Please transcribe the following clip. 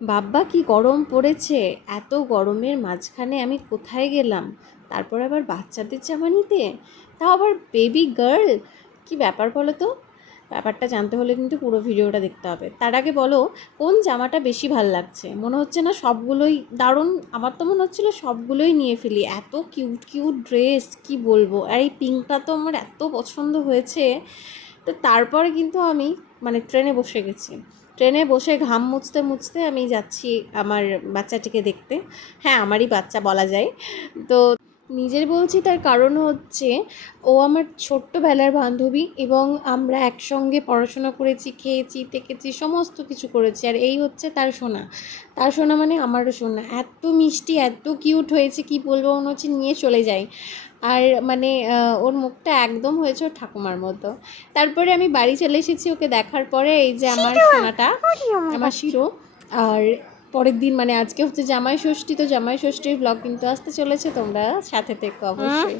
বাব্বা কি গরম পড়েছে! এত গরমের মাঝখানে আমি কোথায় গেলাম? তারপর আবার বাচ্চাদের জামা নিতে, তাও আবার বেবি গার্ল। কি ব্যাপার বলো তো? ব্যাপারটা জানতে হলে কিন্তু পুরো ভিডিওটা দেখতে হবে। তার আগে বলো, কোন জামাটা বেশি ভাল লাগছে? মনে হচ্ছে না সবগুলোই দারুণ? আমার তো মনে হচ্ছিলো সবগুলোই নিয়ে ফেলি, এত কিউট কিউট ড্রেস, কি বলবো। আর এই পিঙ্কটা তো আমার এত পছন্দ হয়েছে। তো তারপরে কিন্তু আমি ট্রেনে বসে গেছি। ট্রেনে বসে ঘাম মুছতে মুছতে আমি যাচ্ছি আমার বাচ্চাটিকে দেখতে। হ্যাঁ, আমারই বাচ্চা বলা যায়। তো নিজের বলছি, তার কারণ হচ্ছে ও আমার ছোট্টবেলার বান্ধবী এবং আমরা একসঙ্গে পড়াশোনা করেছি, খেয়েছি, থেকেছি, সমস্ত কিছু করেছি। আর এই হচ্ছে তার সোনা। তার সোনা মানে আমারও সোনা। এত মিষ্টি, এত কিউট হয়েছে, কি বলবো, মনে হচ্ছে নিয়ে চলে যাই। আর ওর মুখটা একদম হয়েছে ওর ঠাকুমার মতো। তারপরে আমি বাড়ি চলে এসেছি ওকে দেখার পরে। এই যে আমার সোনাটা, আমার শিরো। আর পরের দিন আজকে হচ্ছে জামাই ষষ্ঠী, তো জামাই ষষ্ঠীর ব্লগ কিন্তু আসতে চলেছে, তোমরা সাথে থেকো অবশ্যই।